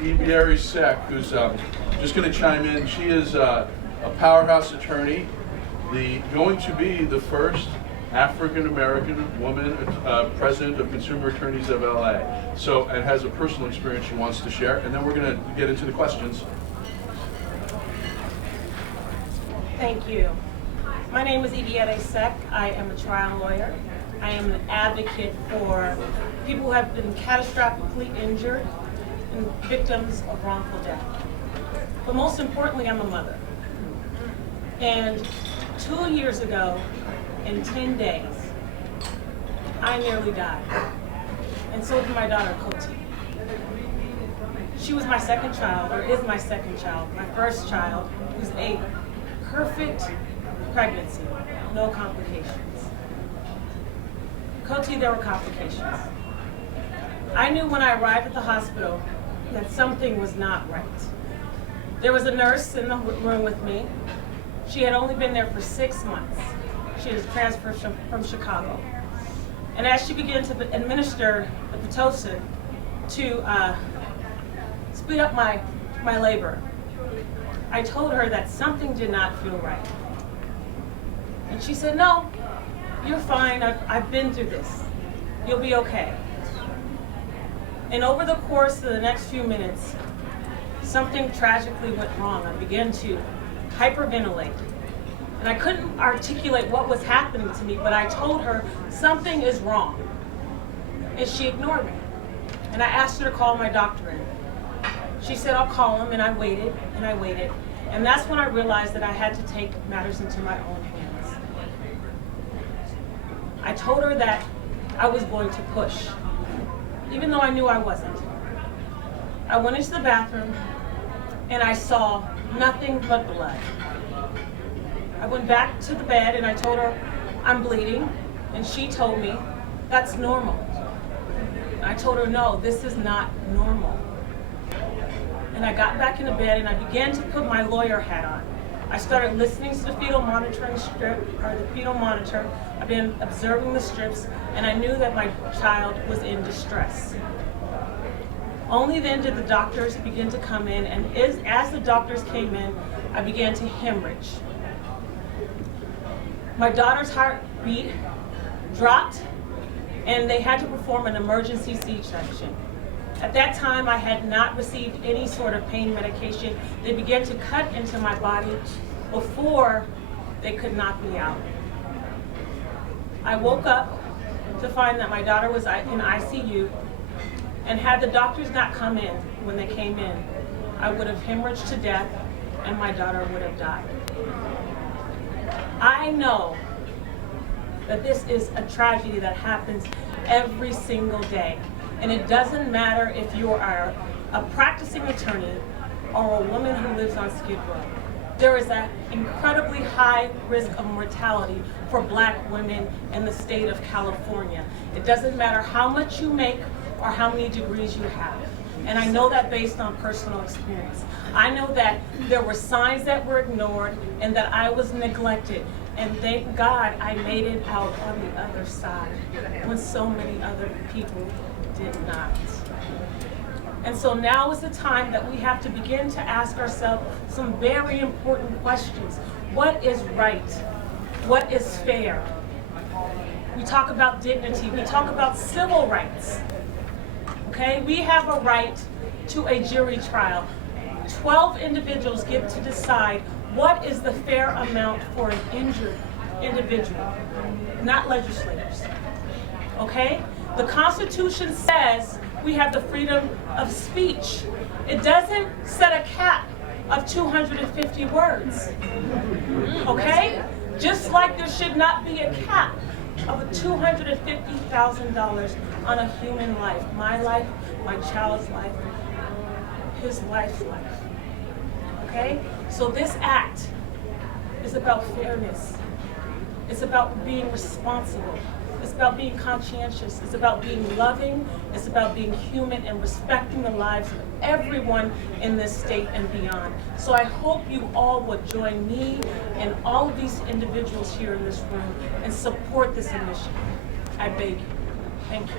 Ibiere Seck, who's just going to chime in. She is a powerhouse attorney, going to be the first African-American woman president of Consumer Attorneys of LA. So, and has a personal experience she wants to share. And then we're going to get into the questions. Thank you. My name is Ibiere Seck. I am a trial lawyer. I am an advocate for people who have been catastrophically injured and victims of wrongful death. But most importantly, I'm a mother. And 2 years ago, in 10 days, I nearly died. And so did my daughter, Koti. She was my second child, or is my second child. My first child was a perfect pregnancy, no complications. Koti, there were complications. I knew when I arrived at the hospital that something was not right. There was a nurse in the room with me. She had only been there for 6 months. She was transferred from Chicago. And as she began to administer the Pitocin to speed up my labor, I told her that something did not feel right. And she said, "No, you're fine. I've been through this. You'll be okay." And over the course of the next few minutes, something tragically went wrong. I began to hyperventilate. And I couldn't articulate what was happening to me, but I told her something is wrong. And she ignored me. And I asked her to call my doctor in. She said, "I'll call him," and I waited, and I waited. And that's when I realized that I had to take matters into my own hands. I told her that I was going to push, even though I knew I wasn't. I went into the bathroom, and I saw nothing but blood. I went back to the bed, and I told her, "I'm bleeding," and she told me, "That's normal." And I told her, "No, this is not normal." And I got back into bed and I began to put my lawyer hat on. I started listening to the fetal monitoring strip, or the fetal monitor. I've been observing the strips, and I knew that my child was in distress. Only then did the doctors begin to come in, and as the doctors came in, I began to hemorrhage. My daughter's heartbeat dropped, and they had to perform an emergency C-section. At that time, I had not received any sort of pain medication. They began to cut into my body before they could knock me out. I woke up to find that my daughter was in ICU, and had the doctors not come in when they came in, I would have hemorrhaged to death and my daughter would have died. I know that this is a tragedy that happens every single day. And it doesn't matter if you are a practicing attorney or a woman who lives on Skid Row. There is an incredibly high risk of mortality for Black women in the state of California. It doesn't matter how much you make or how many degrees you have. And I know that based on personal experience. I know that there were signs that were ignored and that I was neglected. And thank God I made it out on the other side when so many other people did not. And so now is the time that we have to begin to ask ourselves some very important questions. What is right? What is fair? We talk about dignity. We talk about civil rights. Okay? We have a right to a jury trial. 12 individuals get to decide what is the fair amount for an injured individual, not legislators. Okay? The Constitution says we have the freedom of speech. It doesn't set a cap of 250 words. Okay? Just like there should not be a cap of $250,000 on a human life. My life, my child's life, his wife's life. Okay? So this act is about fairness. It's about being responsible. It's about being conscientious. It's about being loving. It's about being human and respecting the lives of everyone in this state and beyond. So I hope you all will join me and all of these individuals here in this room and support this initiative. I beg you. Thank you.